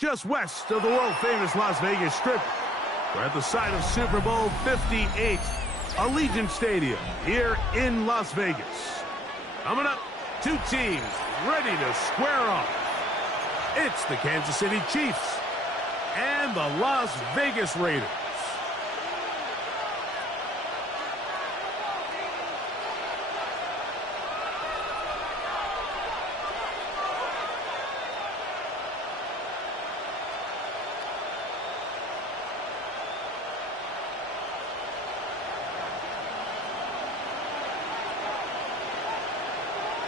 Just west of the world-famous Las Vegas Strip, we're at the site of Super Bowl 58, Allegiant Stadium here in Las Vegas. Coming up, two teams ready to square off. It's the Kansas City Chiefs and the Las Vegas Raiders.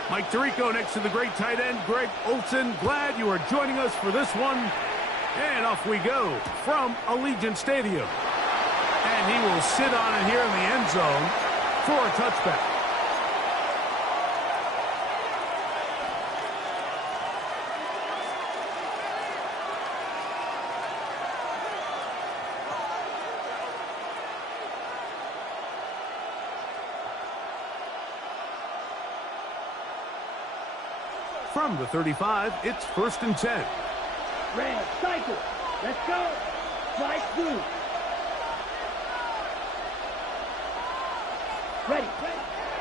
Mike Tirico next to the great tight end, Greg Olsen. Glad you are joining us for this one. And off we go from Allegiant Stadium. And he will sit on it here in the end zone for a touchback. From the 35, it's 1st and 10. Red, cycle. Let's go. Slide through. Ready.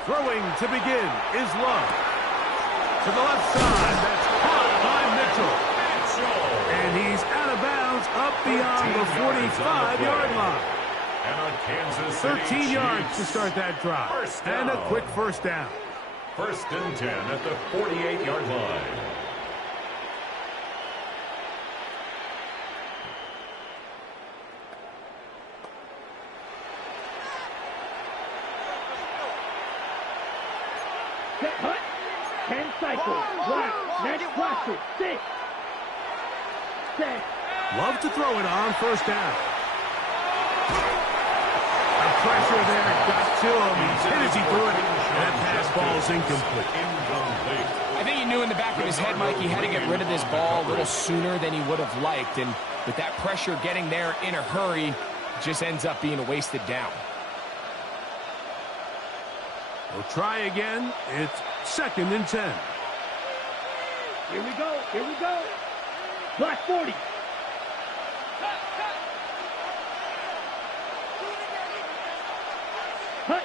Throwing to begin is Love. To the left side, that's caught by Mitchell. And he's out of bounds up beyond the 45-yard line. And on Kansas City 13 yards to start that drive. And a quick first down. 1st and 10 at the 48-yard line. Set hut. 10 cycles. Block. Next block it. 6. Set. Love to throw it on 1st down. The pressure there got to him. He's hit as he threw it. That pass ball is incomplete. I think he knew in the back of his head, Mike, he had to get rid of this ball a little sooner than he would have liked. And with that pressure getting there in a hurry, it just ends up being a wasted down. We'll try again. It's 2nd and 10. Here we go. Here we go. Block 40. Hut.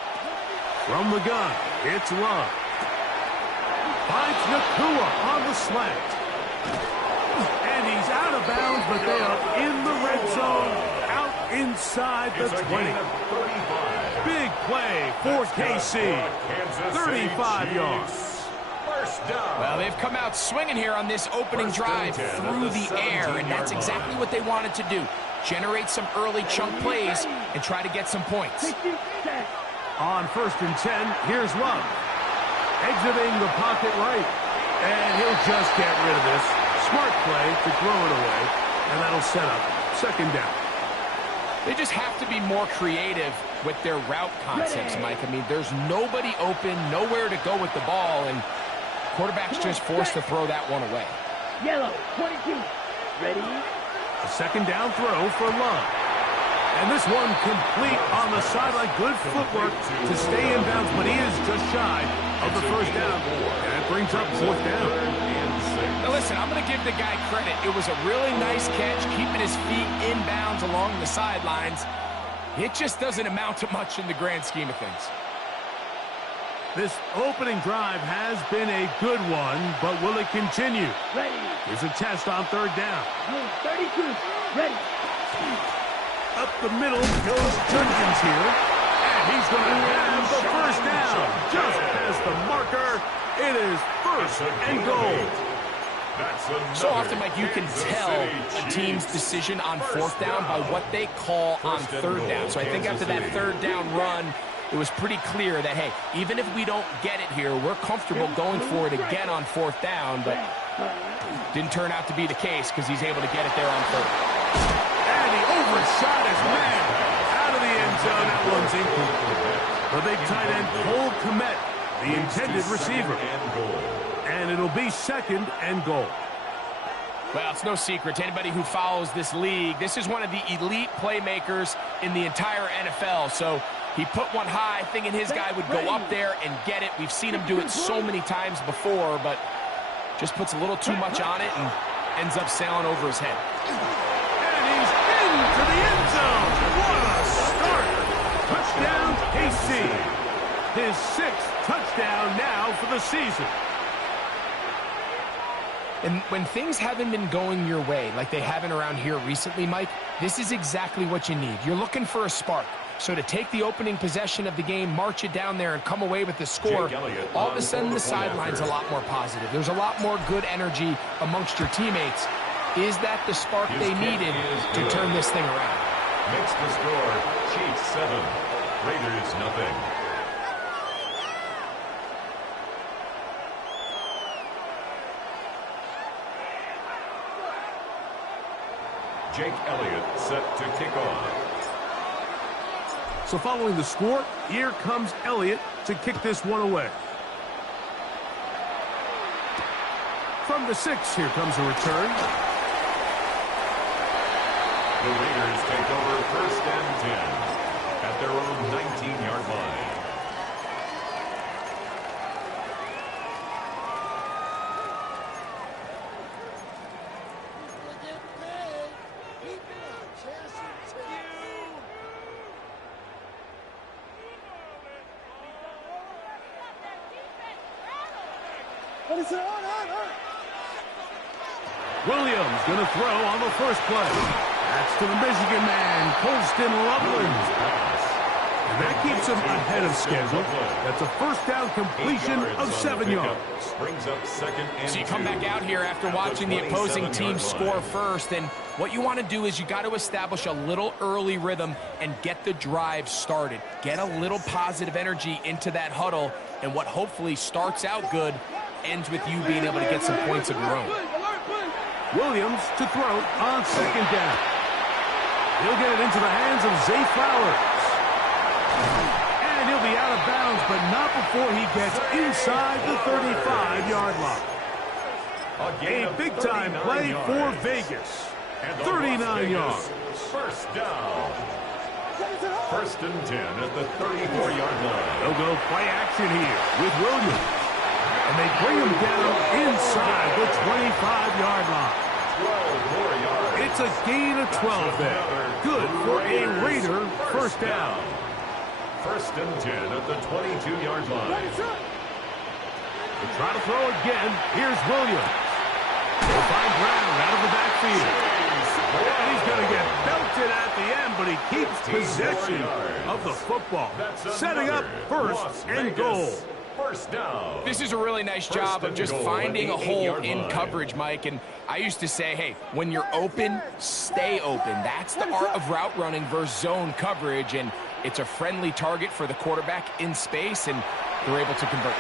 From the gun, it's Love. Finds Nakua on the slant. And he's out of bounds, but they are in the red zone, out inside the 20. Big play for KC. 35 yards. First down. Well, they've come out swinging here on this opening drive through the air, and that's exactly what they wanted to do. Generate some early chunk plays and try to get some points. On 1st and 10, here's Love. Exiting the pocket right. And he'll just get rid of this. Smart play to throw it away. And that'll set up 2nd down. They just have to be more creative with their route concepts, Mike. I mean, there's nobody open, nowhere to go with the ball, and quarterback's just forced to throw that one away. Yellow, 22. Ready? A 2nd down throw for Love. And this one complete on the sideline. Good footwork to stay in bounds, but he is just shy of the 1st down. And that brings up 4th down. Now listen, I'm going to give the guy credit. It was a really nice catch, keeping his feet in bounds along the sidelines. It just doesn't amount to much in the grand scheme of things. This opening drive has been a good one, but will it continue? Ready. Here's a test on 3rd down. 32. Ready. Up the middle goes Jenkins here. And he's going to have the 1st down. Just past the marker. It is 1st and goal. So often, Mike, you can tell a team's decision on 4th down by what they call on 3rd down. So I think after that 3rd down run, it was pretty clear that, hey, even if we don't get it here, we're comfortable going for it again on 4th down. But Didn't turn out to be the case because he's able to get it there on third. And he overshot his man. Out of the end zone, that one's incomplete. The big tight end, Cole Kmet, the intended receiver. And it'll be 2nd and goal. Well, it's no secret to anybody who follows this league. This is one of the elite playmakers in the entire NFL. So he put one high, thinking his guy would go up there and get it. We've seen him do it so many times before, but just puts a little too much on it and ends up sailing over his head. And he's into the end zone. What a start. Touchdown, KC. His 6th touchdown now for the season. And when things haven't been going your way, like they haven't around here recently, Mike, this is exactly what you need. You're looking for a spark. So to take the opening possession of the game, march it down there, and come away with the score, all of a sudden the sideline's a lot more positive. There's a lot more good energy amongst your teammates. Is that the spark they needed to turn this thing around? Makes the score, Chiefs 7, Raiders nothing. Jake Elliott set to kick off. So following the score, here comes Elliott to kick this one away. From the 6, here comes a return. The Raiders take over 1st and 10 at their own 19-yard line. Williams going to throw on the first play. That's to the Michigan man, Colston Loveland. And that keeps him ahead of schedule. That's a 1st down completion of 7 yards. Brings up 2nd and 2. So you come back out here after watching the opposing team score first, and what you want to do is you got to establish a little early rhythm and get the drive started. Get a little positive energy into that huddle, and what hopefully starts out good ends with you being able to get some points of your own. Williams to throw on 2nd down. He'll get it into the hands of Zay Flowers. And he'll be out of bounds, but not before he gets inside the 35-yard line. A big-time play for Vegas. 39 yards. 1st down. 1st and 10 at the 34-yard line. They'll go play action here with Williams. And they bring him down inside the 25-yard line. 12 more yards. It's a gain of 12 there. Good for a Raider 1st down. 1st and 10 at the 22-yard line. They try to throw again. Here's Williams. They'll find Brown out of the backfield. And he's going to get belted at the end, but he keeps possession of the football. Setting up 1st and goal. 1st down. This is a really nice job of just finding a hole in coverage, Mike. And I used to say, hey, when you're open, stay open. That's the art of route running versus zone coverage. And it's a friendly target for the quarterback in space, and they're able to convert.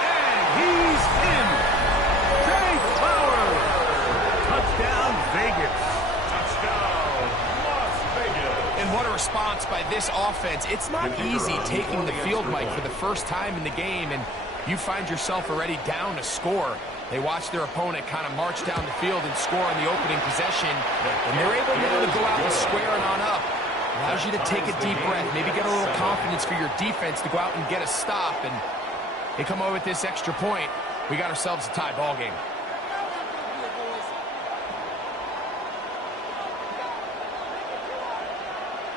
And he's in. Jay Flowers. Touchdown, Vegas. Touchdown, Las Vegas. And what a response by this offense. It's not easy taking the field, Mike, for the first time in the game, and you find yourself already down a score. They watch their opponent kind of march down the field and score on the opening possession, and they're able now to go out and square it on up. Allows you to take a deep breath, maybe get a little confidence for your defense to go out and get a stop, and they come away with this extra point. We got ourselves a tie ball game.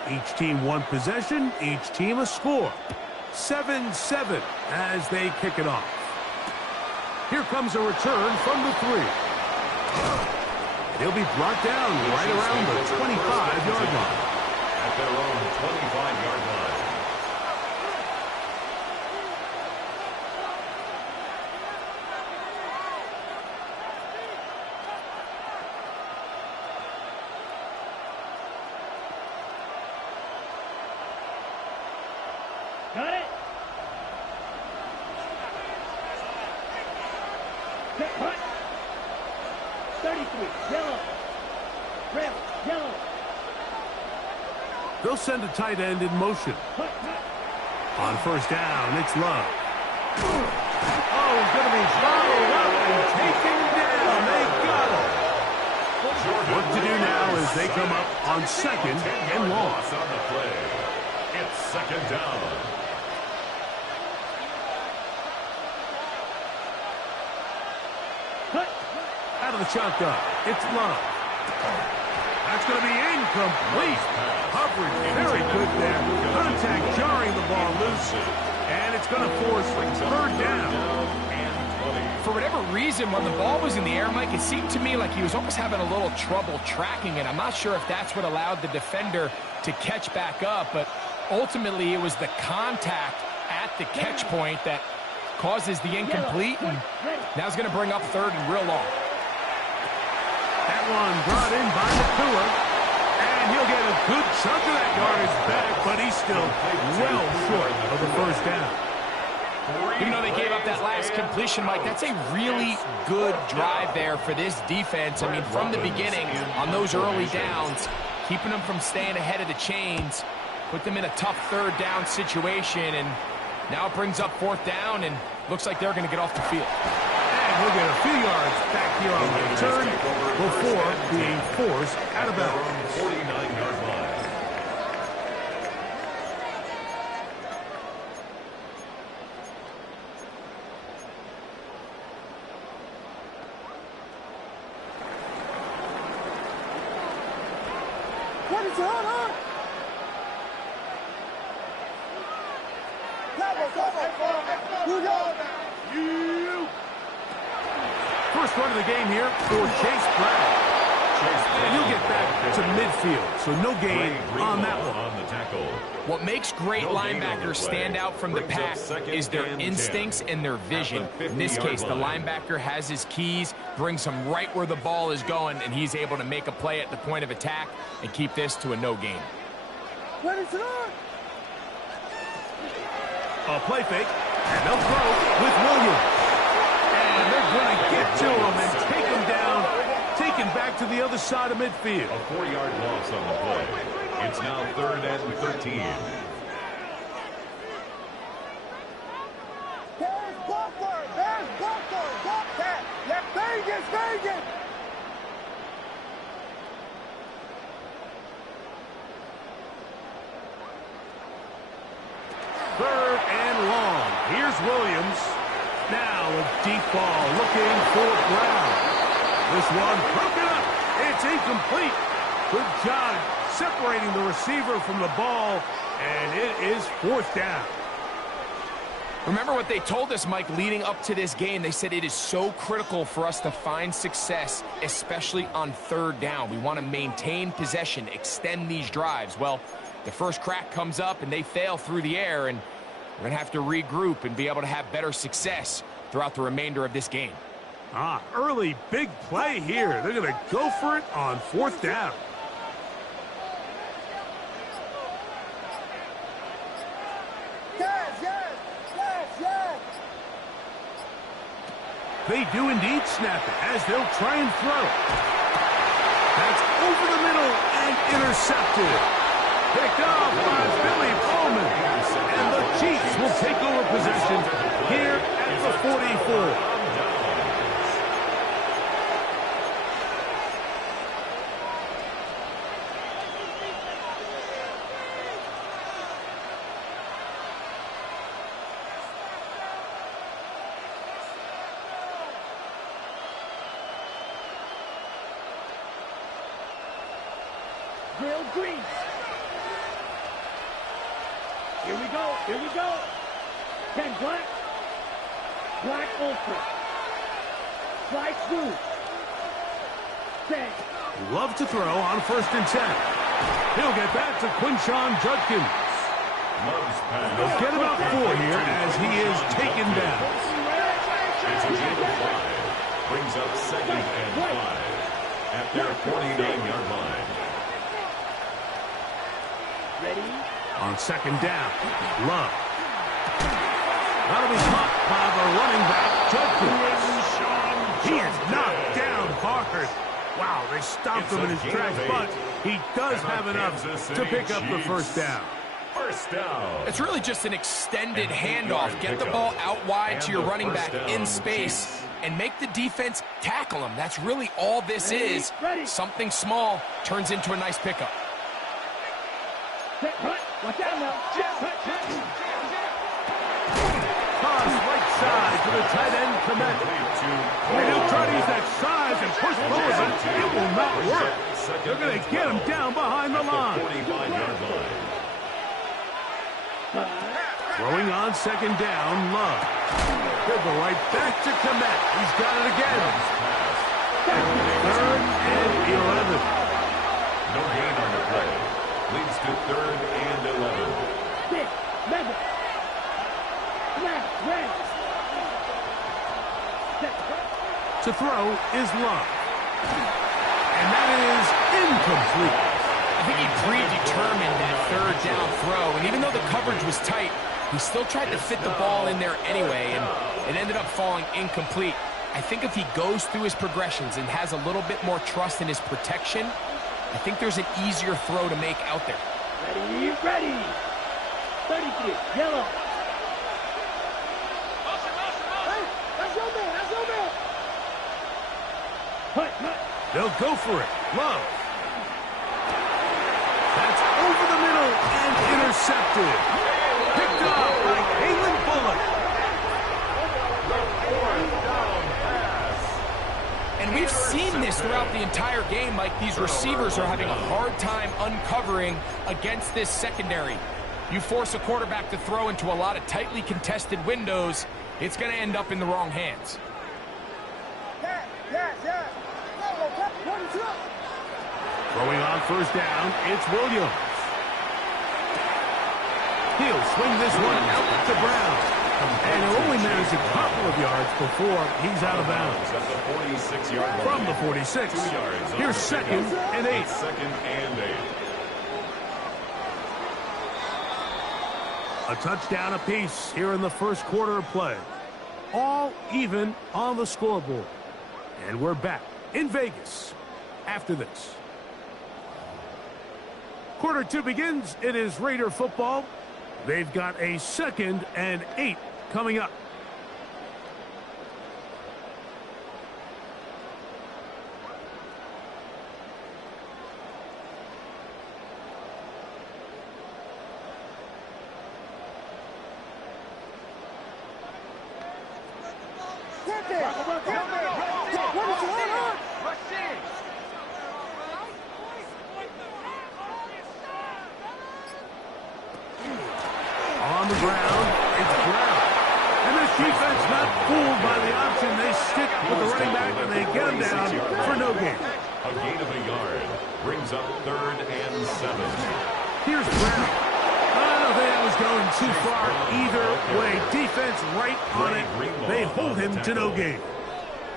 Each team one possession, each team a score. 7-7 as they kick it off. Here comes a return from the 3. He'll be brought down right around the 25-yard line. At their own 25-yard line. Got it. Set, punt. Yellow. Red. Yellow. They'll send a tight end in motion. On first down, it's Love. Oh, he's going to be followed up and taken down. They got him. What to do now is they come up on second and long. On the play. It's second down. Out of the shotgun, it's Love. That's going to be incomplete. Coverage very good there. Contact jarring the ball loose. And it's going to force third down. For whatever reason, when the ball was in the air, Mike, it seemed to me like he was almost having a little trouble tracking it. I'm not sure if that's what allowed the defender to catch back up, but ultimately it was the contact at the catch point that causes the incomplete, and now it's going to bring up third and real long. That one brought in by Nakua, and he'll get a good chunk of that yardage back, but he's still well short of the first down. Even though they gave up that last completion, Mike, that's a really good drive there for this defense. I mean, from the beginning, on those early downs, keeping them from staying ahead of the chains, put them in a tough third down situation, and now it brings up fourth down, and looks like they're going to get off the field. And we'll get a few yards back here on the return before being forced out of bounds. 49-yard line. What is on? First run of the game here for Chase Brown. And he'll get back to midfield, so no gain on that one. On the tackle. What makes great linebackers stand out from the pack is their instincts and their vision. In this case, the linebacker has his keys, brings him right where the ball is going, and he's able to make a play at the point of attack and keep this to a no gain. What is it on? A play fake, and they'll throw with Williams. And they're going to get to him and take him down, taken back to the other side of midfield. A 4-yard loss on the play. It's now 3rd and 13. There's Butler! There's Butler! Bobcat! Yeah, Vegas! Vegas! Third and long. Here's Williams. Now a deep ball looking for Brown. This one broken up. It's incomplete. Good job separating the receiver from the ball, and it is fourth down. Remember what they told us, Mike, leading up to this game. They said it is so critical for us to find success, especially on third down. We want to maintain possession, extend these drives. Well, the first crack comes up, and they fail through the air, and we're going to have to regroup and be able to have better success throughout the remainder of this game. Early big play here. They're going to go for it on fourth down. They do indeed snap it as they'll try and throw. That's over the middle and intercepted. Picked off by Billy Bowman. And the Chiefs will take over possession here at the 44. Real green. Here we go. Here we go. 10 black. Black ultra. Slide through. Set. Love to throw on 1st and 10. He'll get back to Quinshon Judkins. They'll get about 4 here as he is taken down. It's a gain of 5. Brings up 2nd and 5 at their 49-yard line. Ready? On 2nd down, Love. That'll be caught by the running back, Judkins. He is knocked down hard. Wow, they stopped him in his tracks, but he does have enough to pick up the first down. First down. It's really just an extended handoff. Get the ball out wide to your running back in space and make the defense tackle him. That's really all this is. Something small turns into a nice pickup. Watch out now. Toss right side to the tight end, Komet. And he'll try to use that size and push forward, but it will not work. They're going to get him down behind the line. 45-yard line. Throwing on second down, Love. He'll go right back to Komet. He's got it again. 3rd and 11. No gain on the play. Leads to 3rd and 11. To throw is Love. And that is incomplete. I think he predetermined that 3rd down throw, and even though the coverage was tight, he still tried to fit the ball in there anyway, and it ended up falling incomplete. I think if he goes through his progressions and has a little bit more trust in his protection, I think there's an easier throw to make out there. Ready. 33, yellow. They'll go for it. Love. That's over the middle and intercepted. Picked up by Kalen Bullock. And we've seen this throughout the entire game, Mike. These receivers are having a hard time uncovering against this secondary. You force a quarterback to throw into a lot of tightly contested windows, it's going to end up in the wrong hands. Throwing on first down, it's Williams. He'll swing this one out to Brown. And he'll only manage a couple of yards before he's out of bounds. From the 46. Here's 2nd and 8. 2nd and 8. A touchdown apiece here in the first quarter of play. All even on the scoreboard. And we're back in Vegas after this. Quarter 2 begins. It is Raider football. They've got a 2nd and 8 coming up. On the ground, it's Brown. And this defense not fooled by the option. They stick with the running back and they get him down for no gain. A gain of a yard brings up 3rd and 7. Here's Brown. I don't think that was going too far either way. Defense right on it. They hold him to no gain.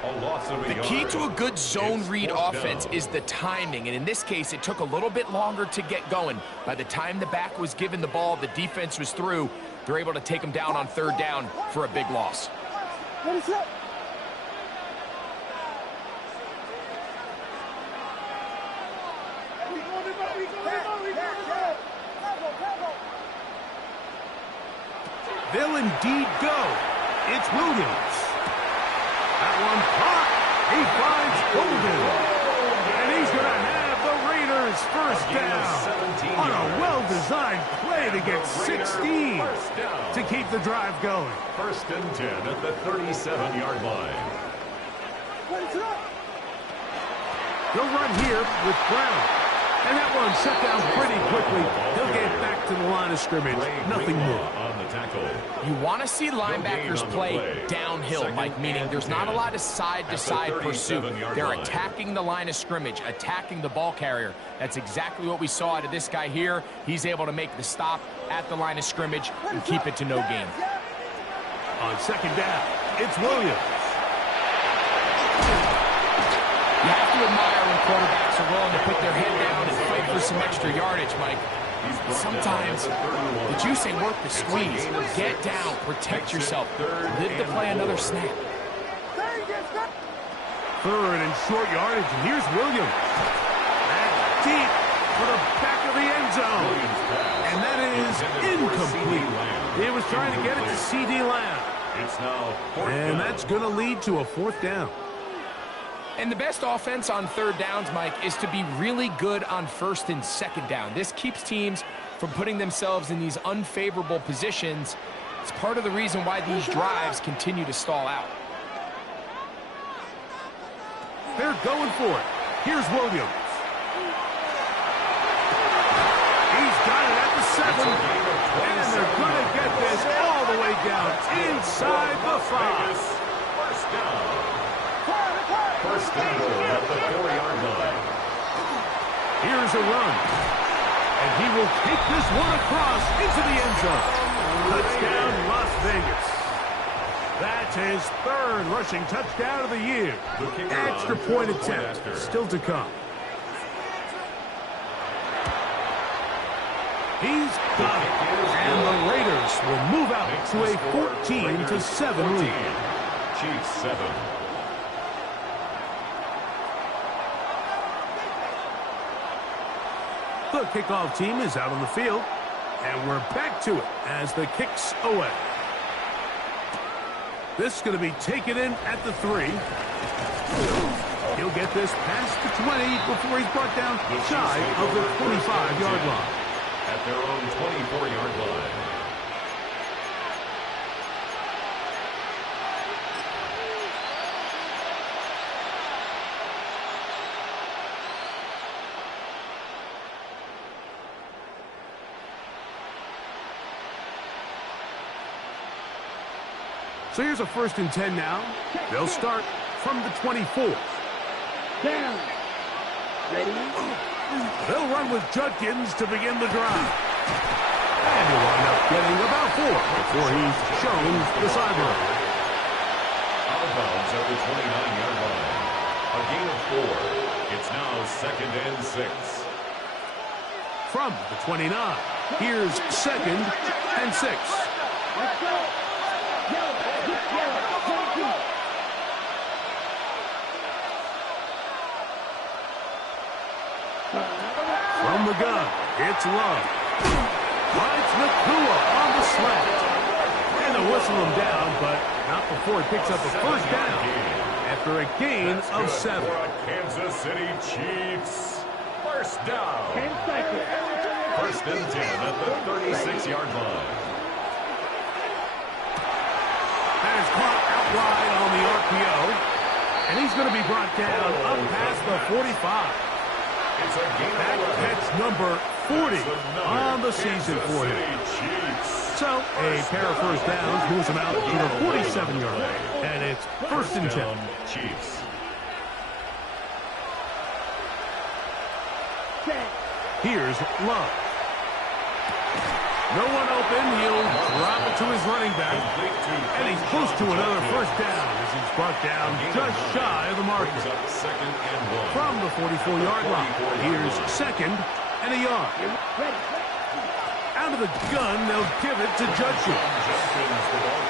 The key to a good zone read offense is the timing, and in this case, it took a little bit longer to get going. By the time the back was given the ball, the defense was through. They're able to take him down on 3rd down for a big loss. They'll indeed go. It's Williams. That one caught. He finds Golden. And he's going to have the Raiders first down on a well-designed play to get 16 to keep the drive going. 1st and 10 at the 37-yard line. He'll run here with Brown. And that one shut down pretty quickly. He'll get back to the line of scrimmage. Nothing more. On the tackle. You want to see linebackers play downhill, Mike, meaning there's not a lot of side-to-side pursuit. They're attacking the line of scrimmage, attacking the ball carrier. That's exactly what we saw out of this guy here. He's able to make the stop at the line of scrimmage and keep it to no gain. On 2nd down, it's Williams. You have to admire when quarterbacks are willing to put their head down and fight for some extra yardage, Mike. Sometimes the juice ain't worth the squeeze. Get down, protect yourself, live to play another snap. Third and short yardage, and here's Williams. That's deep for the back of the end zone. And that is incomplete. He was trying to get it to C.D. Lamb. It's now fourth And down. that's going to lead to a fourth down. And the best offense on third downs, Mike, is to be really good on first and second down. This keeps teams from putting themselves in these unfavorable positions. It's part of the reason why these drives continue to stall out. They're going for it. Here's Williams. He's got it at the 7. And they're going to get this all the way down inside the 5. First down. First and goal at the 4-yard line. Here's a run. And he will take this one across into the end zone. Touchdown, Las Vegas. That's his third rushing touchdown of the year. Extra point attempt still to come. He's got it. And the Raiders will move out to a 14-7 lead. Chiefs 7. The kickoff team is out on the field, and we're back to it as the kick's away. This is going to be taken in at the 3. He'll get this past the 20 before he's brought down shy of the 25-yard line. At their own 24-yard line. So here's a 1st and 10 now. They'll start from the 24. Down. Ready? They'll run with Judkins to begin the drive. And he'll wind up getting about 4 before he's shown the sideline. Out of bounds at the 29-yard line. A gain of 4. It's now 2nd and 6. From the 29, here's 2nd and 6. Let's go. Yellow. Yellow. 22. From the gun, it's Love. Finds Nakua on the slant. And they'll whistle him down, but not before he picks up a first down after a gain of 7. For a Kansas City Chiefs. First down. 10 seconds. 1st and 10 at the 36-yard line. That is caught out wide on the RPO. And he's going to be brought down up past the 45. It's a gain of That 11. catch number 40 on the season for him. So a pair of first downs moves him out to the 47-yard line. And it's 1st and 10. Chiefs. Here's Love. No one open. He'll drop it to his running back. And he's close to another first down as he's brought down just shy of the marker. Brings up 2nd and 1. From the 44-yard line, here's 2nd and a yard. Out of the gun, they'll give it to Judkins.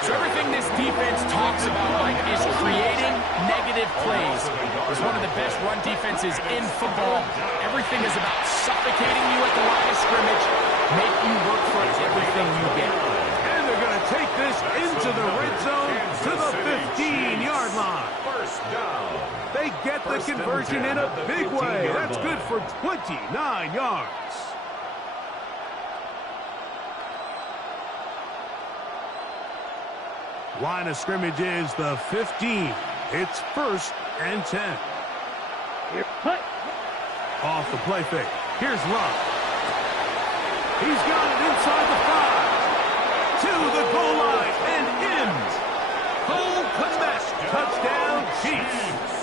So everything this defense talks about, Mike, is creating negative plays. It's one of the best run defenses in football. Everything is about suffocating you at the line of scrimmage, make you work for everything you get. And they're going to take this into the red zone to the 15-yard line. First down. They get the conversion in a big way. That's good for 29 yards. Line of scrimmage is the 15. It's 1st and 10. Here, cut. Off the play fake. Here's Love. He's got it inside the 5. To the goal line and in. Cole Kmet. Touchdown, Chiefs.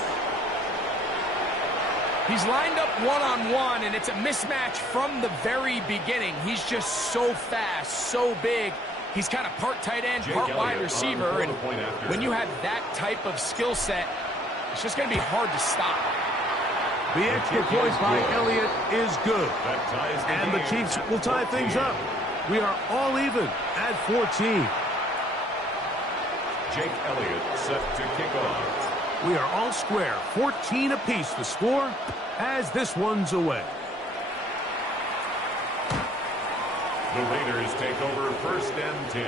He's lined up one-on-one, and it's a mismatch from the very beginning. He's just so fast, so big. He's kind of part tight end, part wide receiver, and when you have that type of skill set, it's just going to be hard to stop. The extra point by Elliott is good, and the Chiefs will tie things up. We are all even at 14. Jake Elliott set to kick off. We are all square. 14 apiece the score as this one's away. The Raiders take over 1st and 10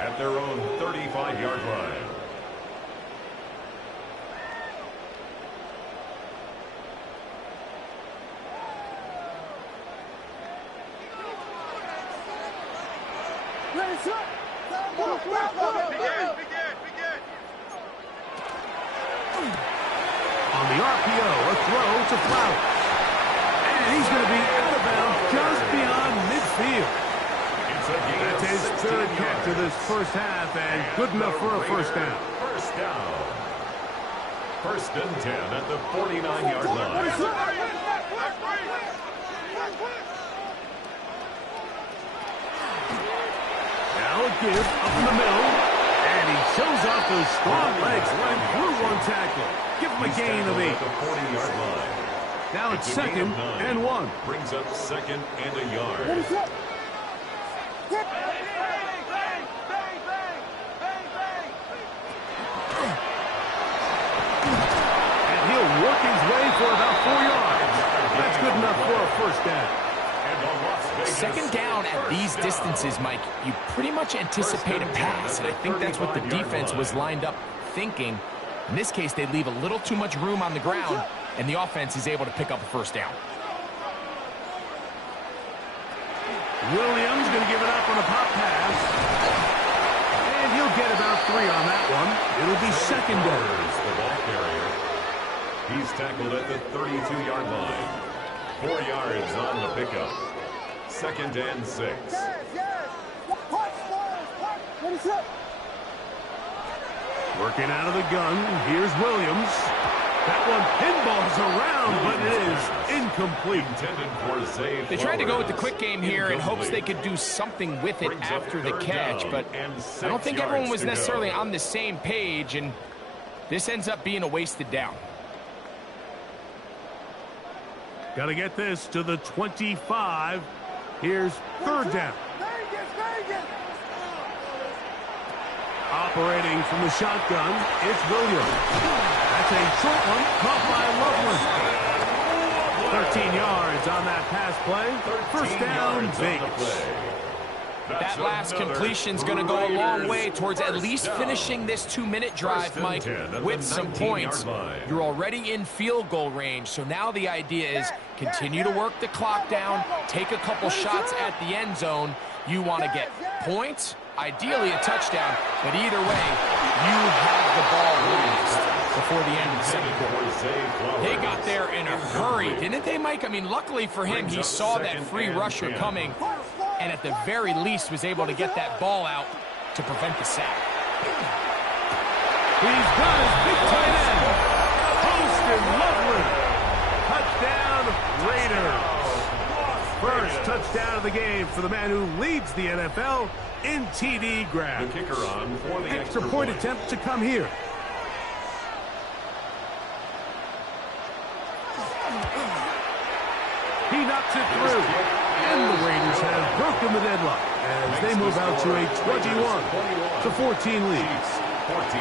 at their own 35-yard line. On the RPO, a throw to Flowers. And he's going to be out of bounds just beyond midfield. That's his 3rd catch of this first half, and good enough for a first down. First down. 1st and 10 at the 49-yard line. Now a give up in the middle, and he shows off those strong legs running through one tackle. Give him a gain of 8. At the 40-yard line. Now it's 2nd and 1. Brings up 2nd and a yard. And he'll work his way for about 4 yards. That's good enough for a first down. 2nd down at these distances, Mike, you pretty much anticipate a pass, and I think that's what the defense was lined up thinking. In this case, they leave a little too much room on the ground, and the offense is able to pick up a first down. Williams going to give it up on a pop pass. And he'll get about 3 on that one. It'll be secondary. The ball carrier. He's tackled at the 32-yard line. 4 yards on the pickup. 2nd and 6. Working out of the gun. Here's Williams. That one pinballs around, but it is incomplete. Intended for Zay They tried to go with the Flowers. quick game here in hopes they could do something with it Brings up after the 3rd catch, down but and I 6 don't think everyone yards was to necessarily go. on the same page, and this ends up being a wasted down. Got to get this to the 25. Here's 3rd down. Operating from the shotgun, it's Williams. That's a short one, caught by Loveland. 13 yards on that pass play. First down, Vegas. That last completion's going to go a long way towards at least finishing this 2-minute drive, Mike, with some points. You're already in field goal range, so now the idea is continue to work the clock down, take a couple shots at the end zone. You want to get points, ideally a touchdown, but either way, you have the ball released before the end of the 2nd quarter. They got there in a hurry, didn't they, Mike? I mean, luckily for him, he saw that free rusher coming, and at the very least was able to get that ball out to prevent the sack. He's got his big tight end. Posted Loveland. Touchdown, Raiders. First touchdown of the game for the man who leads the NFL in TD grabs. The kicker on for the Extra point attempt to come here. He knocks it through. And the Raiders have broken the deadlock as they move out to a 21-14 lead. 14.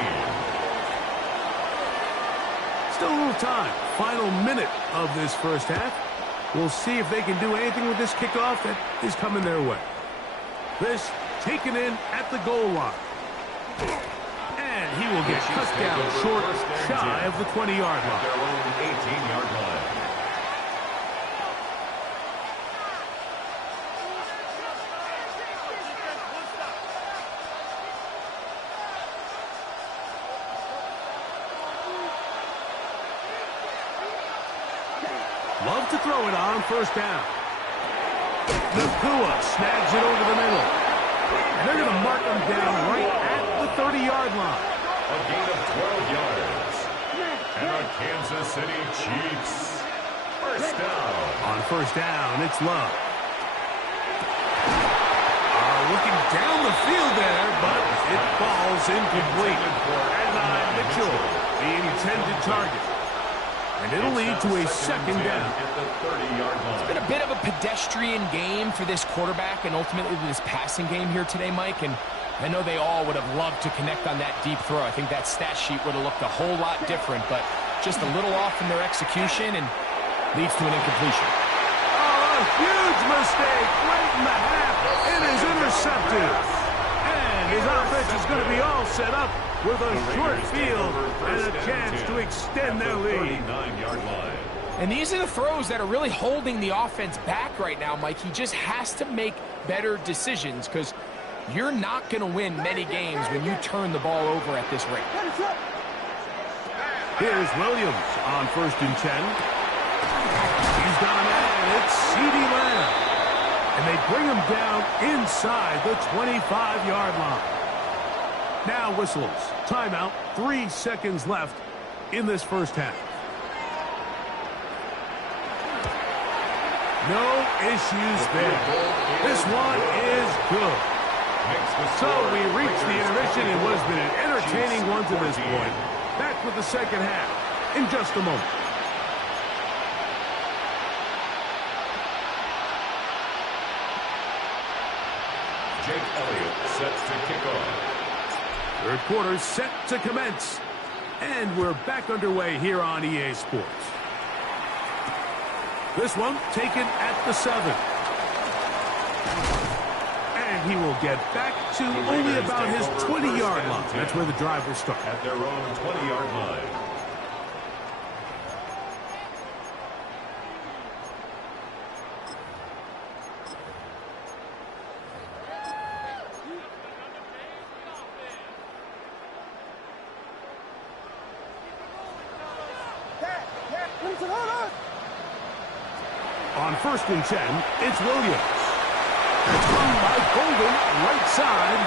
Still a little time. Final minute of this first half. We'll see if they can do anything with this kickoff that is coming their way. This taken in at the goal line. And he will get cut down short, shy of the 20-yard line. Their own 18-yard line. Love to throw it on first down. Nakua snags it over the middle. And they're going to mark him down right at the 30-yard line. A gain of 12 yards. And the Kansas City Chiefs. First down. On first down, it's Love. Looking down the field there, but it falls incomplete. And Mitchell, the intended target. And it'll lead to a second down. At the 30-yard line. It's been a bit of a pedestrian game for this quarterback and ultimately this passing game here today, Mike. And I know they all would have loved to connect on that deep throw. I think that stat sheet would have looked a whole lot different, but just a little off in their execution and leads to an incompletion. Oh, a huge mistake late in the half. It is intercepted. And his offense is going to be all set up with a short field and a chance to extend their lead. 39-yard line. And these are the throws that are really holding the offense back right now, Mike. He just has to make better decisions because you're not going to win many games when you turn the ball over at this rate. Here's Williams on 1st and 10. He's gone in. It's CeeDee Lamb. And they bring him down inside the 25-yard line. Now whistles. Timeout. 3 seconds left in this first half. No issues there. This one is good. So we reached the intermission. It was been an entertaining one to this point. Back with the second half in just a moment. Jake Elliott sets to kick off. Third quarter set to commence. And we're back underway here on EA Sports. This one taken at the 7. And he will get back to only about his 20-yard line. That's where the drive will start. At their own 20-yard line. On 1st and 10, it's Williams. It's run by Golden, right side.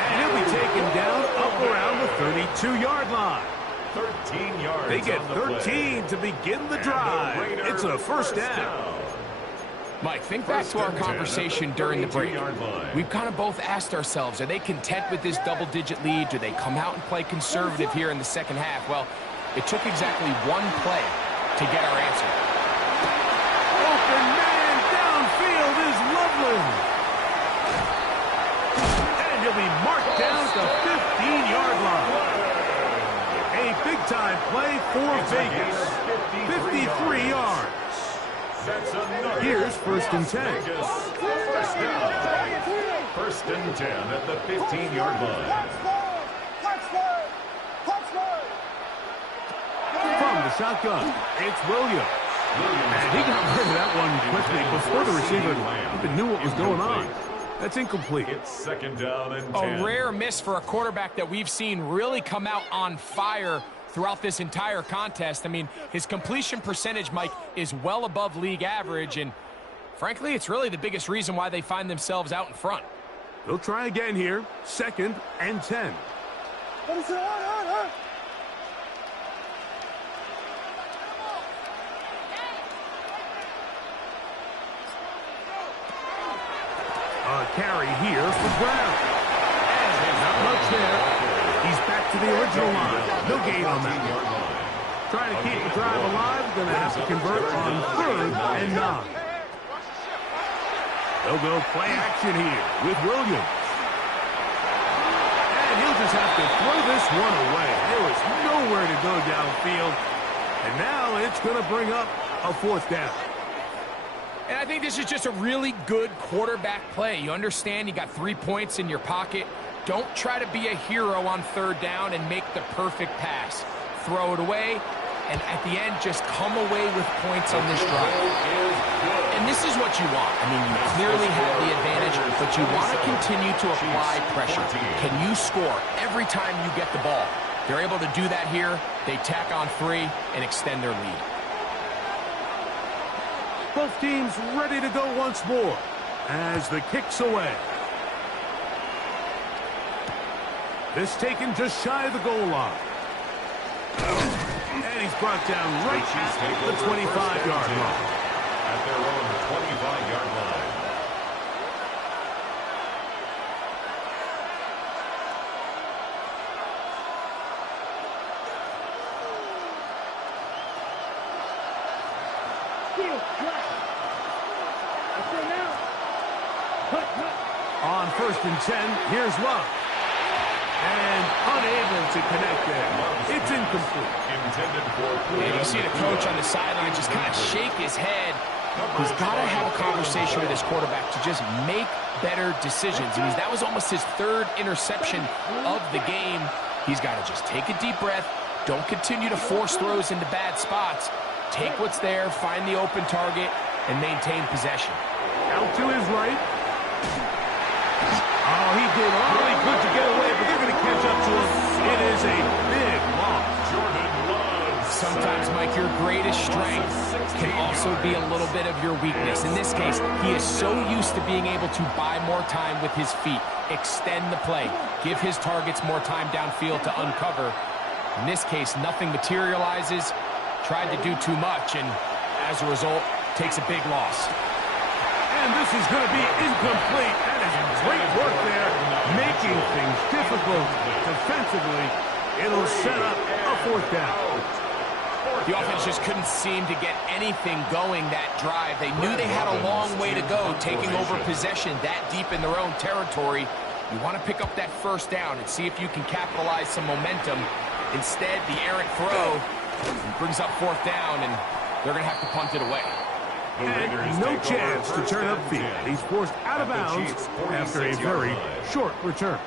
And he'll be taken down up around the 32-yard line. 13 yards. They get on the 13 play. to begin the drive. It's a first down. Mike, think back to our conversation during the break. 32-yard line. We've kind of both asked ourselves, are they content with this double-digit lead? Do they come out and play conservative here in the second half? Well, it took exactly one play to get our answer. Open man downfield is Loveland. And he'll be marked down at the 15-yard line. A big-time play for Vegas. 53 yards. That's another. Here's 1st and 10. First down. 1st and 10 at the 15-yard line. From the shotgun, it's Williams. And he got rid of that one quickly before the receiver even knew what was going on. That's incomplete. It's 2nd down and 10. A rare miss for a quarterback that we've seen really come out on fire throughout this entire contest. I mean, his completion percentage, Mike, is well above league average, and frankly, it's really the biggest reason why they find themselves out in front. They'll try again here. 2nd and 10. A carry here for Brown. And not much there. He's back to the original line. No gain on that one. Trying to keep the drive alive. Going to have to convert on 3rd and 9. They'll go play action here with Williams. And he'll just have to throw this one away. There was nowhere to go downfield. And now it's going to bring up a 4th down. And I think this is just a really good quarterback play. You understand you got 3 points in your pocket. Don't try to be a hero on 3rd down and make the perfect pass. Throw it away, and at the end, just come away with points on this drive. And this is what you want. I mean, you clearly have the advantage, but you want to continue to apply pressure. Can you score every time you get the ball? They're able to do that here. They tack on 3 and extend their lead. Both teams ready to go once more as the kick's away. This taken just shy of the goal line. And he's brought down right at the 25-yard line. At their own 25-yard line. On 1st and 10, here's Love. And unable to connect there. It's incomplete. Intended for And you see the coach on the sideline just kind of shake his head. He's got to have a conversation with his quarterback to just make better decisions. I mean, that was almost his 3rd interception of the game. He's got to just take a deep breath. Don't continue to force throws into bad spots. Take what's there, find the open target, and maintain possession. Out to his right. Oh, he did all he could to get away, but they're going to catch up to him. It is a big loss. Sometimes, Mike, your greatest strength can also be a little bit of your weakness. In this case, he is so used to being able to buy more time with his feet, extend the play, give his targets more time downfield to uncover. In this case, nothing materializes, tried to do too much, and as a result, takes a big loss. And this is going to be incomplete. That is great work there, making things difficult defensively. It'll set up a 4th down. The offense just couldn't seem to get anything going that drive. They knew they had a long way to go, taking over possession that deep in their own territory. You want to pick up that 1st down and see if you can capitalize some momentum. Instead, the errant throw brings up 4th down, and they're going to have to punt it away. And no chance to turn upfield. He's forced out of bounds after a very short return.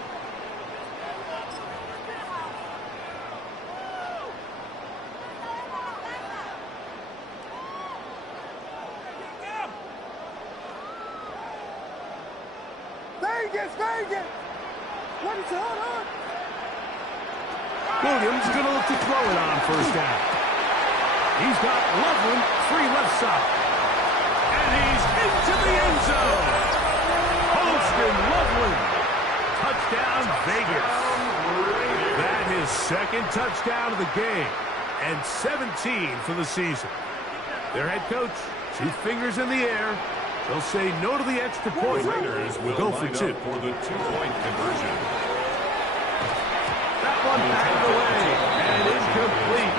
Vegas! What is hold on? Williams going to look to throw it on 1st down. He's got Loveland free left side. And he's into the end zone. Holston Loveland. Touchdown, Vegas. That is 2nd touchdown of the game. And 17 for the season. Their head coach, 2 fingers in the air. They'll say no to the extra point. Raiders will Go for 2. For the 2-point conversion. That one backed away and incomplete.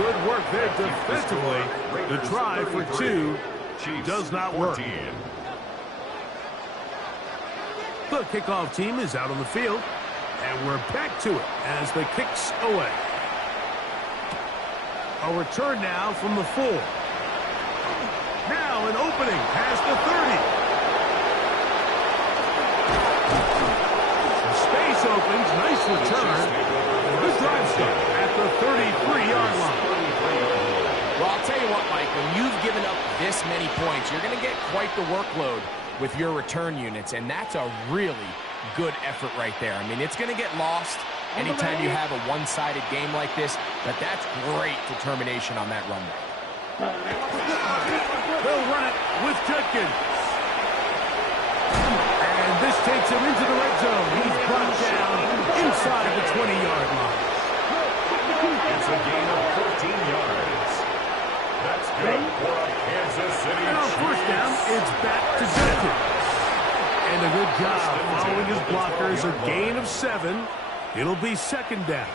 Good work there defensively. The try for 2 does not work. The kickoff team is out on the field, and we're back to it as the kick's away. A return now from the 4. Now an opening past the 30. The space opens. Nice return. Good drive start at the 33-yard line. Well, I'll tell you what, Mike, when you've given up this many points, you're going to get quite the workload with your return units, and that's a really good effort right there. I mean, it's going to get lost anytime you have a one-sided game like this, but that's great determination on that run back. They'll run it with Judkins. And this takes him into the red zone. He's brought down inside the 20-yard line. It's a gain of 14 yards. That's good for a Kansas City And on 1st down, it's back to Judkins. And a good job following his blockers. A gain of 7. It'll be 2nd down.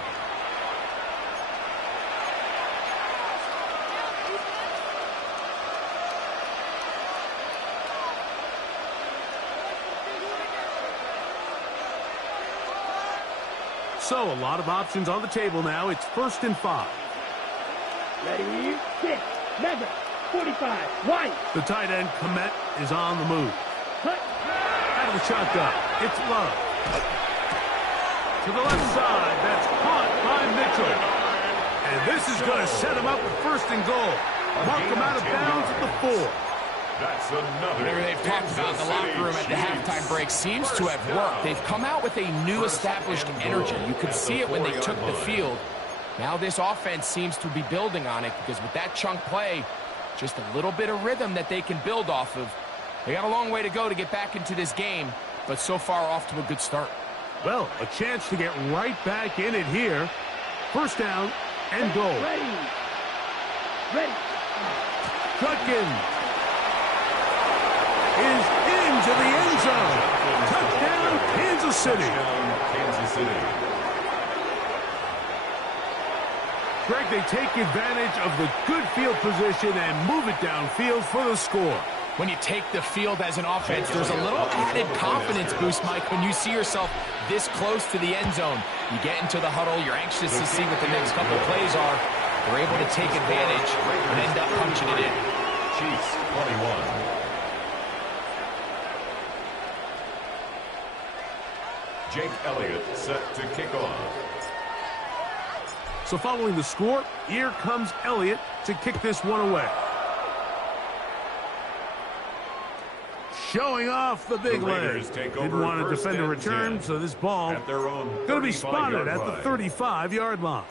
So, a lot of options on the table now. It's 1st and 5. Ready, 6, 11, 45, White. The tight end, Komet, is on the move. Cut. Out of the shotgun, it's Love. To the left side, that's caught by Mitchell. And this is going to set him up with 1st and goal. Mark him out of bounds at the 4. That's another. Whatever they've talked about in the locker room at the halftime break seems to have worked. They've come out with a new established energy. You could see it when they took the field. Now this offense seems to be building on it because with that chunk play, just a little bit of rhythm that they can build off of. They got a long way to go to get back into this game, but so far off to a good start. Well, a chance to get right back in it here. 1st down and goal. Ready. Judkins is into the end zone. Touchdown, Kansas City. Kansas City. Greg, they take advantage of the good field position and move it downfield for the score. When you take the field as an offense, there's a little added confidence boost, Mike, when you see yourself this close to the end zone. You get into the huddle, you're anxious to see what the next couple plays are. They're able to take advantage and end up punching it in. Chiefs 21. Jake Elliott set to kick off. So following the score, here comes Elliott to kick this one away. Showing off the big leg. Didn't want to defend a return, so this ball going to be spotted at the 35-yard line.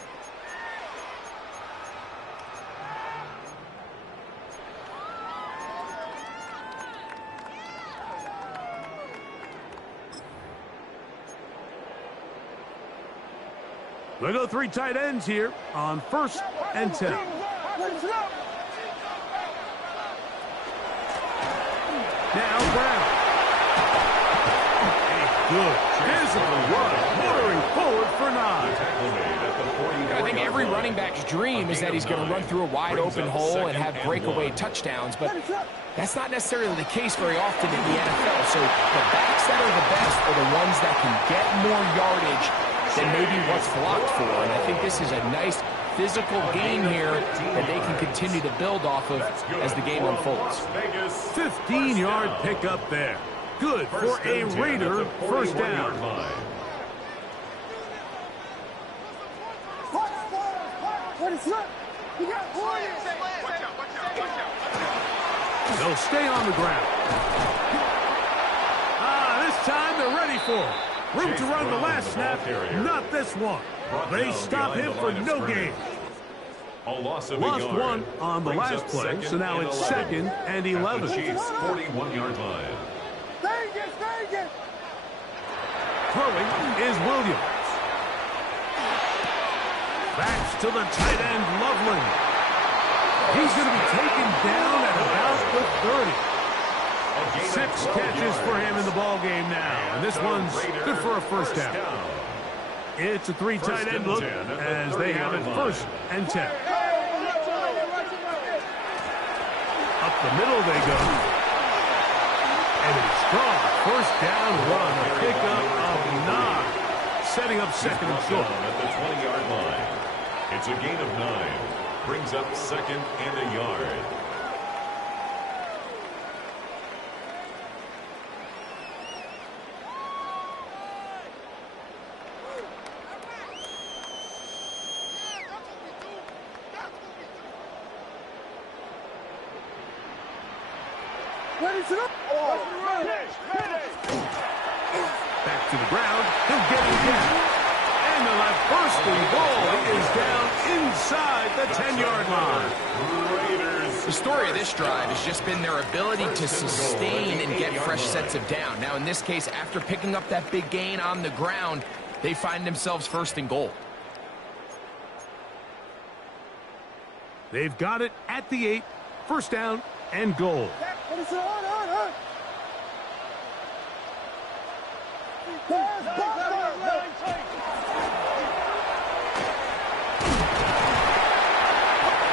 We'll go 3 tight ends here on 1st and 10. Now Brown. A good physical run, motoring forward for 9. I think every running back's dream is that he's going to run through a wide open hole and have breakaway touchdowns, but that's not necessarily the case very often in the NFL. So the backs that are the best are the ones that can get more yardage than maybe what's blocked for. And I think this is a nice physical game here that they can continue to build off of as the game unfolds. 15-yard pickup there. Good for a Raider first down. They'll stay on the ground. This time they're ready for it. Room to run the last snap, not this one. They stop him for no gain. Lost one on the last play, so now it's 2nd and 11. Chiefs 41-yard line. Throwing is Williams. Backs to the tight end, Loveland. He's going to be taken down at about the 30. 6 catches for him in the ball game now, and this one's good for a first down. It's a 3 tight end look as they have it 1st and 10. Up the middle they go. And a strong first down run, a pickup of 9, setting up 2nd and short. At the 20-yard line. It's a gain of 9. Brings up 2nd and a yard. Back to the ground. He'll get it again. And the left bursting ball is down inside the 10-yard line. The story of this drive has just been their ability to sustain and get fresh sets of down. Now, in this case, after picking up that big gain on the ground, they find themselves 1st and goal. They've got it at the 8, 1st down and goal.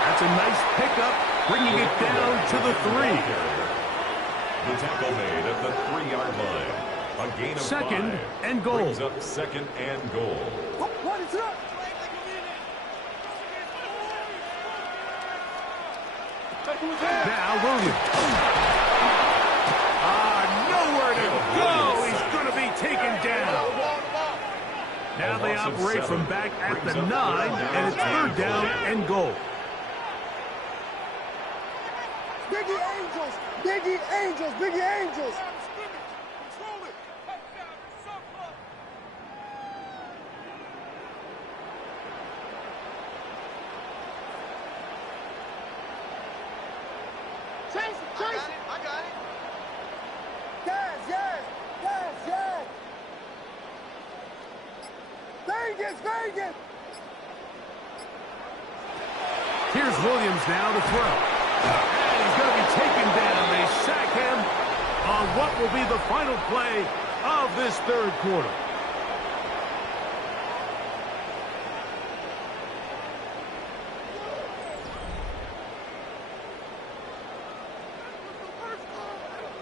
That's a nice pickup, bringing it down to the 3. The tackle made at the 3-yard line. A gain of 2nd 5. and goal. Brings up 2nd and goal. Now Williams. Nowhere to go. He's going to be taken down. Now they operate from back at the 9, and it's 3rd down and goal. Biggie Angels! Biggie Angels! Biggie Angels! I got it. Yes. Vegas. Here's Williams now to throw. And he's going to be taken down. They sack him on what will be the final play of this 3rd quarter.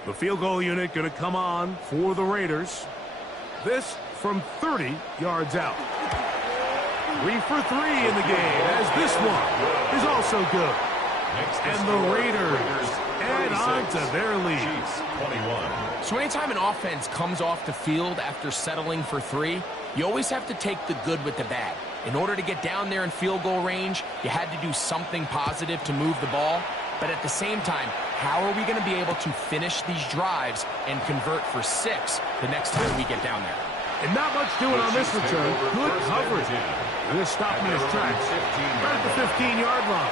The field goal unit going to come on for the Raiders. This from 30 yards out. 3 for 3 in the game, as this one is also good. And the Raiders add on to their lead. So anytime an offense comes off the field after settling for 3, you always have to take the good with the bad. In order to get down there in field goal range, you had to do something positive to move the ball. But at the same time, how are we going to be able to finish these drives and convert for 6 the next time we get down there? And not much doing on this return. Good coverage. They're stopping his tracks right at the 15-yard line.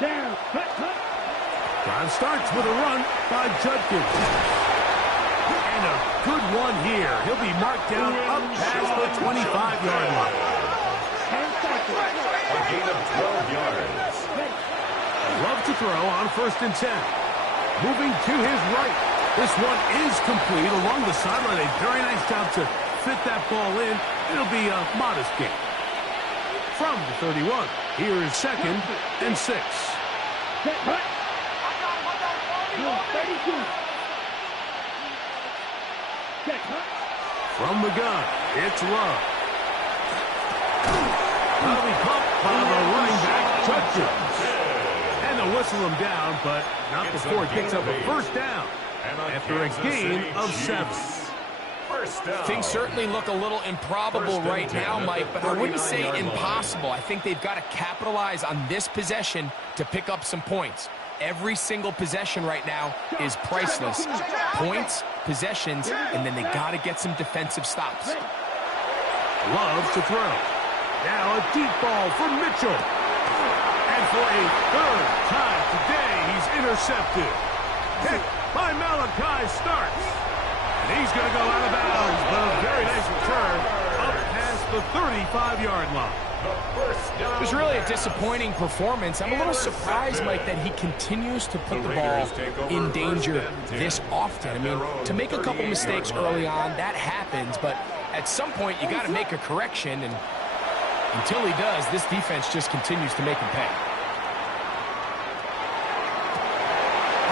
Down. Cut, cut. Drive starts with a run by Judkins. And a good one here. He'll be marked down up past the 25-yard line. 10 seconds. A gain of 12 yards. Love to throw on 1st and 10. Moving to his right. This one is complete along the sideline. A very nice job to fit that ball in. It'll be a modest gain. From the 31, here is 2nd and 6. Set, cut. 32. Set, cut. From the gun, it's Love. That'll be caught by the running back, Judkins. And they'll whistle him down, but not before he picks up a 1st down after a gain of 7. Things certainly look a little improbable right now, Mike, but I wouldn't say impossible. I think they've got to capitalize on this possession to pick up some points. Every single possession right now is priceless. Points, possessions, and then they got to get some defensive stops. Love to throw. Now a deep ball for Mitchell. And for a 3rd time today, he's intercepted. Hit by Malachi Starks. And he's going to go out of bounds, but a very nice return up past the 35-yard line. It was really a disappointing performance. I'm a little surprised, Mike, that he continues to put the ball in danger this often. I mean, to make a couple mistakes early on, that happens, but at some point you got to make a correction, and until he does, this defense just continues to make him pay.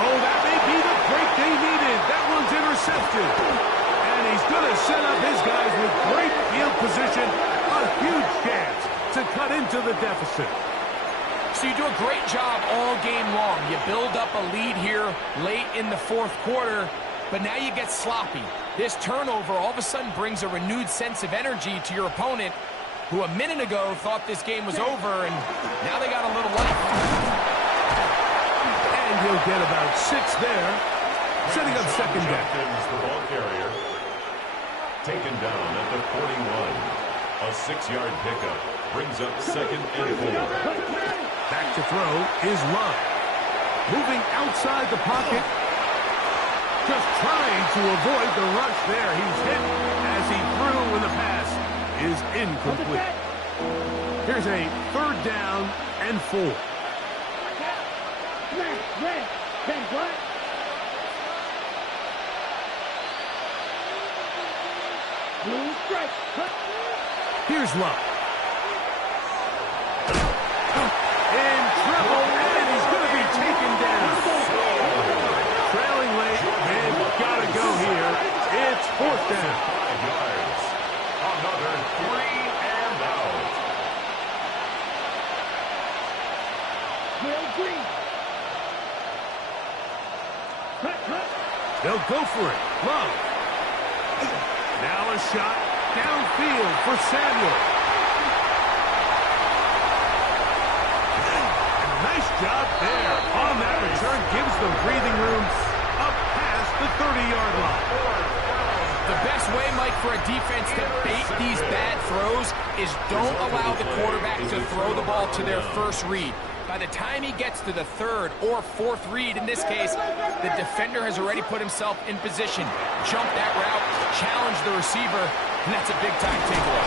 Oh, that may be the break they needed. That one's intercepted. And he's going to set up his guys with great field position. A huge chance to cut into the deficit. So you do a great job all game long. You build up a lead here late in the 4th quarter, but now you get sloppy. This turnover all of a sudden brings a renewed sense of energy to your opponent, who a minute ago thought this game was over, and now they got a little life. And he'll get about 6 there, setting up 2nd down. The ball carrier taken down at the 41. A 6-yard pickup brings up 2nd and 4. Back to throw is Love. Moving outside the pocket. Just trying to avoid the rush there. He's hit as he threw when the pass is incomplete. Here's a 3rd down and 4. Red. 10 black. Blue strike. Cut. Here's Love. In trouble, and he's going to be taken down. Trailing late, they've got to go here. It's 4th down. 5 yards. Another 3 and out. Will Green. Cut. They'll go for it. Love. Now a shot downfield for Samuel. And a nice job there on that return. Gives them breathing room up past the 30-yard line. The best way, Mike, for a defense to bait these bad throws is don't allow the quarterback to throw the ball to their first read. By the time he gets to the 3rd or 4th read, in this case, the defender has already put himself in position, jumped that route, challenged the receiver, and that's a big-time takeaway.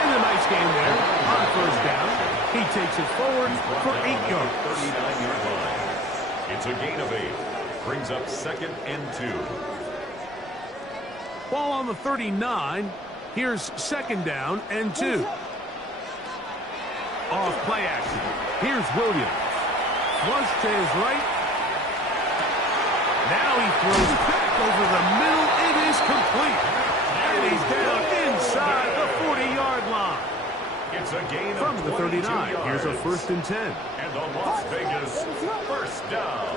And a nice game there on 1st down. He takes it forward for 8 yards. 39-yard line. It's a gain of 8. Brings up 2nd and 2. Ball on the 39. Here's second down and 2. Off play action. Here's Williams. Flush to his right. Now he throws back over the middle. It is complete. And he's down inside the 40-yard line. It's a gain From of the 39, 22 here's a yards. first and 10. And the Las Vegas first down.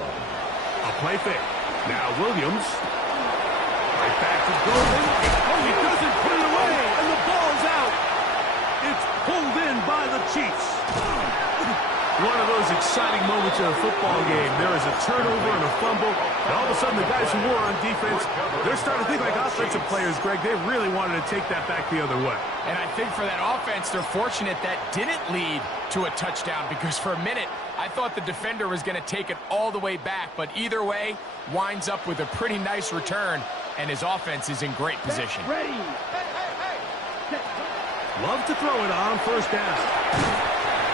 A play fake. Now Williams. Right back to Golden. Oh, he doesn't put it away, and the ball's out. It's pulled in by the Chiefs. One of those exciting moments in a football game. There is a turnover and a fumble, and all of a sudden the guys who were on defense, they're starting to think like offensive players, Greg. They really wanted to take that back the other way. And I think for that offense, they're fortunate that didn't lead to a touchdown, because for a minute, I thought the defender was going to take it all the way back. But either way, winds up with a pretty nice return, and his offense is in great position. Ready. Love to throw it on first down.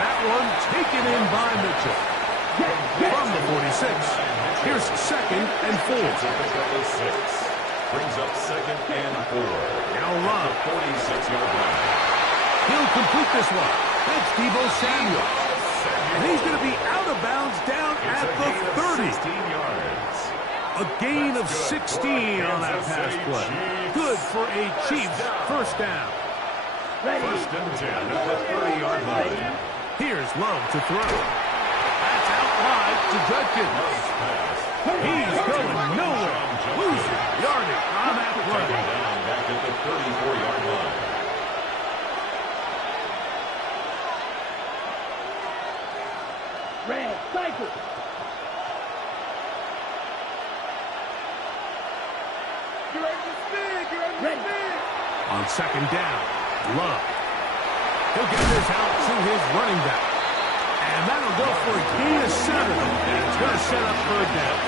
That one taken in by Mitchell. From the 46, here's second and 4. Brings up second and 4. Now Love. 46-yard line. He'll complete this one. That's Deebo Samuel. And he's going to be out of bounds down at the 30. 16 yards. A gain of 16 on that pass play. Good for a Chiefs first down. First and 10 at the 30-yard line. Here's Love to throw. That's out wide to Judkins. He's going nowhere. Losing yardage on that play. Down back at the 34-yard line. Red cycle. You're ready to spin. You're ready to spin. On second down, Love. He'll get this out to his running back. And that'll go for a gain of 7. And it's going to set up third down.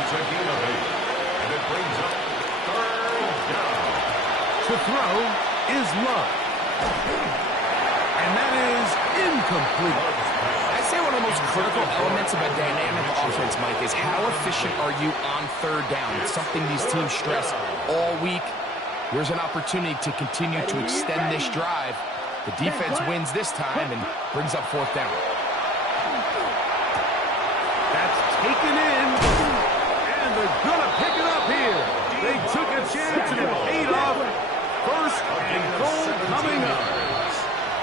It's a gain of 8. And it brings up third down. To throw is Love. And that is incomplete. I say one of the most critical elements of a dynamic offense, Mike, is how efficient are you on third down? It's something these teams stress all week. Here's an opportunity to continue to extend this drive. The defense wins this time and brings up fourth down. That's taken in. And they're going to pick it up here. They took a chance and it paid off. First and goal coming up.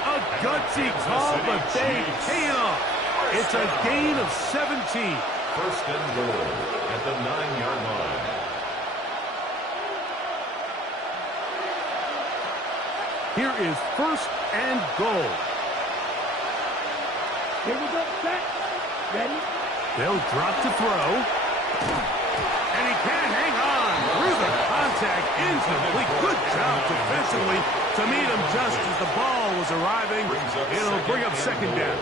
A gutsy call, but they pay it off. It's a gain of 17. First and goal at the 9-yard line. Here is first and goal. Here we go. Set. Ready. They'll drop to throw. And he can't hang on. Through the contact, incomplete. Good job defensively to meet him just as the ball was arriving. It'll bring up second down.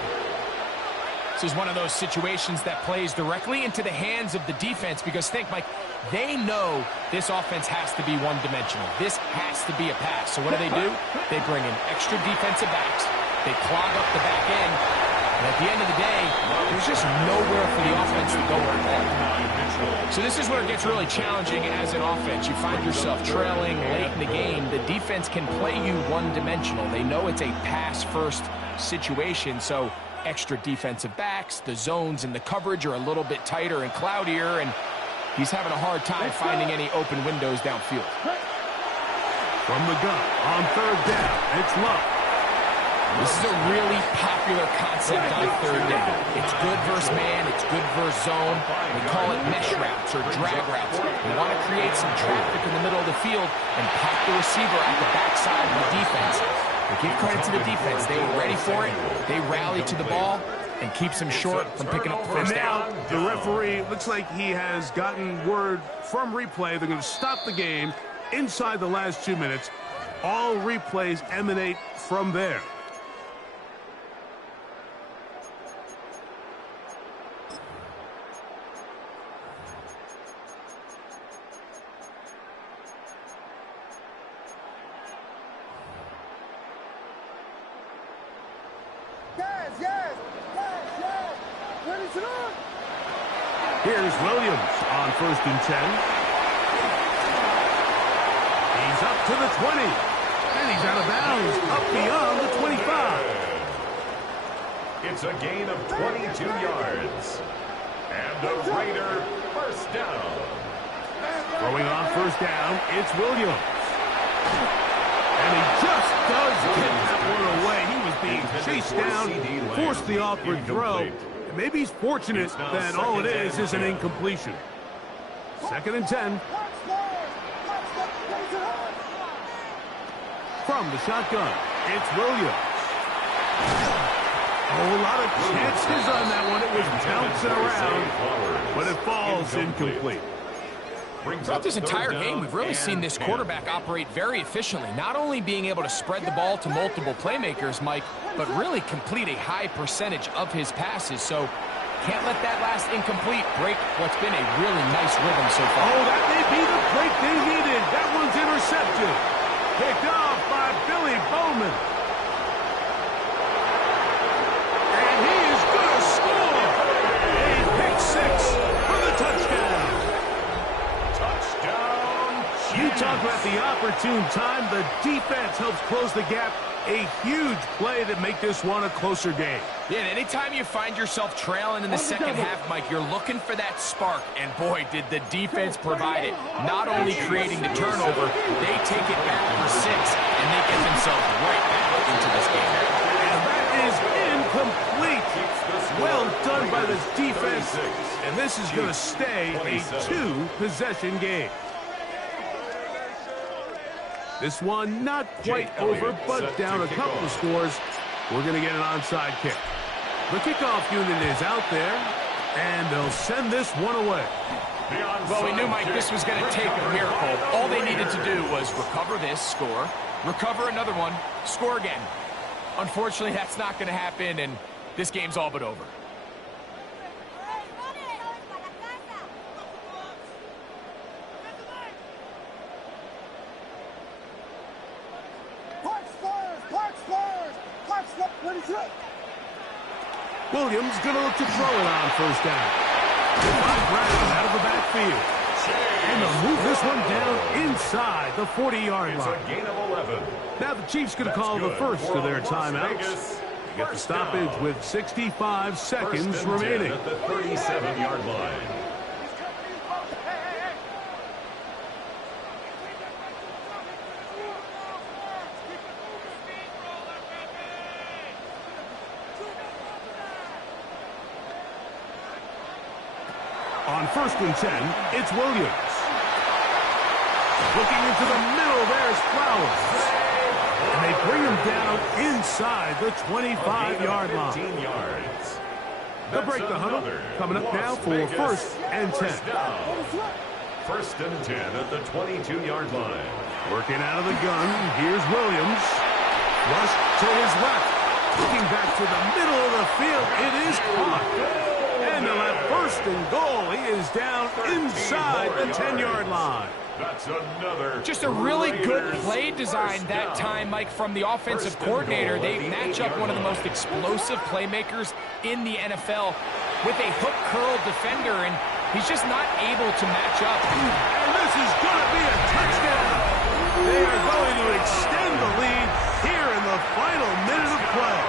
This is one of those situations that plays directly into the hands of the defense, because think, Mike, they know this offense has to be one-dimensional. This has to be a pass. So what do? They bring in extra defensive backs. They clog up the back end. And at the end of the day, there's just nowhere for the offense to go with that. So this is where it gets really challenging as an offense. You find yourself trailing late in the game. The defense can play you one-dimensional. They know it's a pass-first situation, so extra defensive backs, the zones and the coverage are a little bit tighter and cloudier, and he's having a hard time finding any open windows downfield. From the gun, on third down, it's Love. This is a really popular concept on third down. It's good versus man, it's good versus zone. We call it mesh routes or drag routes. You want to create some traffic in the middle of the field and pop the receiver at the backside of the defense. But give credit to the defense. They were ready for it. They rallied to the ball and keeps them short from picking up the first down. And now the referee looks like he has gotten word from replay. They're going to stop the game inside the last 2 minutes. All replays emanate from there. Here's Williams on first and 10. to the 20. And he's out of bounds, up beyond the 25. It's a gain of 22 yards. And the Raider first down. Throwing on first down, it's Williams. And he just does get that one away. He was being chased down, forced the awkward throw. And maybe he's fortunate that all it is an incompletion. 2nd and 10. From the shotgun, it's Williams. Oh, a lot of chances on that one. It was bouncing around, but it falls incomplete. Throughout this entire game, we've really seen this quarterback operate very efficiently, not only being able to spread the ball to multiple playmakers, Mike, but really complete a high percentage of his passes. So can't let that last incomplete break what's been a really nice rhythm so far. Oh, that may be the break they needed. That one's intercepted. Picked off by Billy Bowman. And he is going to score. A pick 6 for the touchdown. You talk about the opportune time. The defense helps close the gap. A huge play to make this one a closer game. Yeah, and anytime you find yourself trailing in the second half, Mike, you're looking for that spark. And boy, did the defense provide it. Not only creating the turnover, they take it back for 6, and they get themselves right back into this game. And that is incomplete. Well done by this defense. And this is going to stay a 2-possession game. This one not quite over, but down a couple of scores. We're going to get an onside kick. The kickoff unit is out there, and they'll send this one away. Well, we knew, Mike, this was going to take a miracle. All they needed to do was recover this, score, recover another one, score again. Unfortunately, that's not going to happen, and this game's all but over. Williams going to look to throw it on first down. Brown out of the backfield. And they'll move this one down inside the 40-yard line. It's a gain of 11. Now the Chiefs going to call the first of their timeouts. They get the stoppage with 65 seconds remaining. At the 37-yard line. On 1st and 10, it's Williams. Looking into the middle, there's Flowers. And they bring him down inside the 25-yard line. 15 yards. They'll break the huddle. Coming up now for 1st and 10. 1st and 10 at the 22-yard line. Working out of the gun, here's Williams. Rush to his left. Looking back to the middle of the field, it is caught. And they'll have 1st and goal. He is down inside the 10-yard line. That's another. Just a really good play design that time, Mike, from the offensive coordinator. They match up one of the most explosive playmakers in the NFL with a hook curl defender, and he's just not able to match up. And this is going to be a touchdown. They are going to extend the lead here in the final minute of play.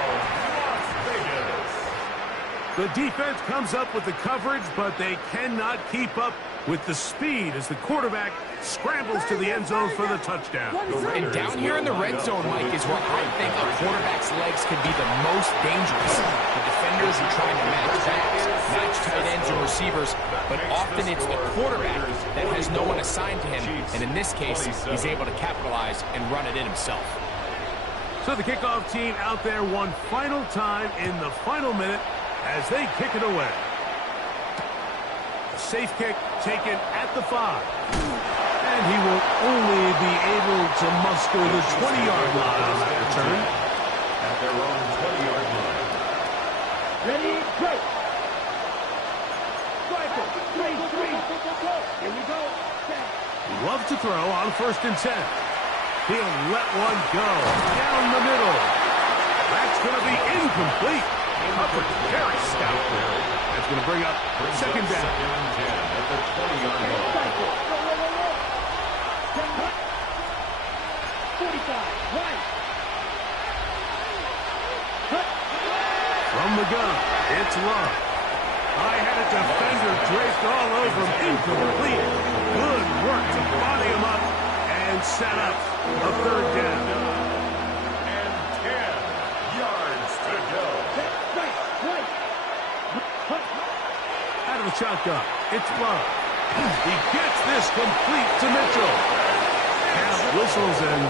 The defense comes up with the coverage, but they cannot keep up with the speed as the quarterback scrambles to the end zone for the touchdown. And down here in the red zone, Mike, is where I think a quarterback's legs can be the most dangerous. The defenders are trying to match backs, match tight ends and receivers, but often it's the quarterback that has no one assigned to him. And in this case, he's able to capitalize and run it in himself. So the kickoff team out there one final time in the final minute as they kick it away. A safe kick taken at the 5. And he will only be able to muster the 20-yard line on that return. At their own 20-yard line. Ready, go! Striker, 3-3. Here we go. Love to throw on 1st and 10. He'll let one go down the middle. That's going to be incomplete. Covered very stoutly. That's going to bring up 2nd down. 2nd and 10 at the 20-yard line. 45, right. Cut. From the gun, it's Love. I had a defender draped all over him. Incomplete. Good work to body him up and set up a third down. And 10 yards to go. Right, right. Cut. Out of the shotgun, it's Love. He gets this complete to Mitchell. Now whistles and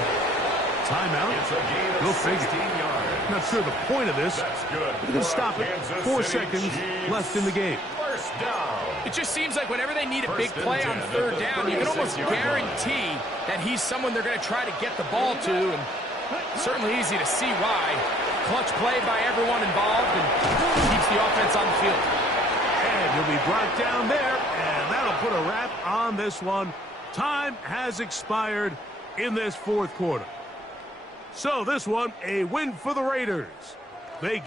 timeout. It's a gain Go of figure. 16 yards. Not sure the point of this. That's good. We're going to stop it. Kansas 4 City seconds Chiefs. left in the game. First down. It just seems like whenever they need a big First and play 10 on at third the down, you can almost 36-yard line. guarantee that he's someone they're going to try to get the ball to, and certainly easy to see why. Clutch play by everyone involved and keeps the offense on the field. And he'll be brought down there, and that'll put a wrap on this one. Time has expired in this fourth quarter. So this one, a win for the Raiders. They get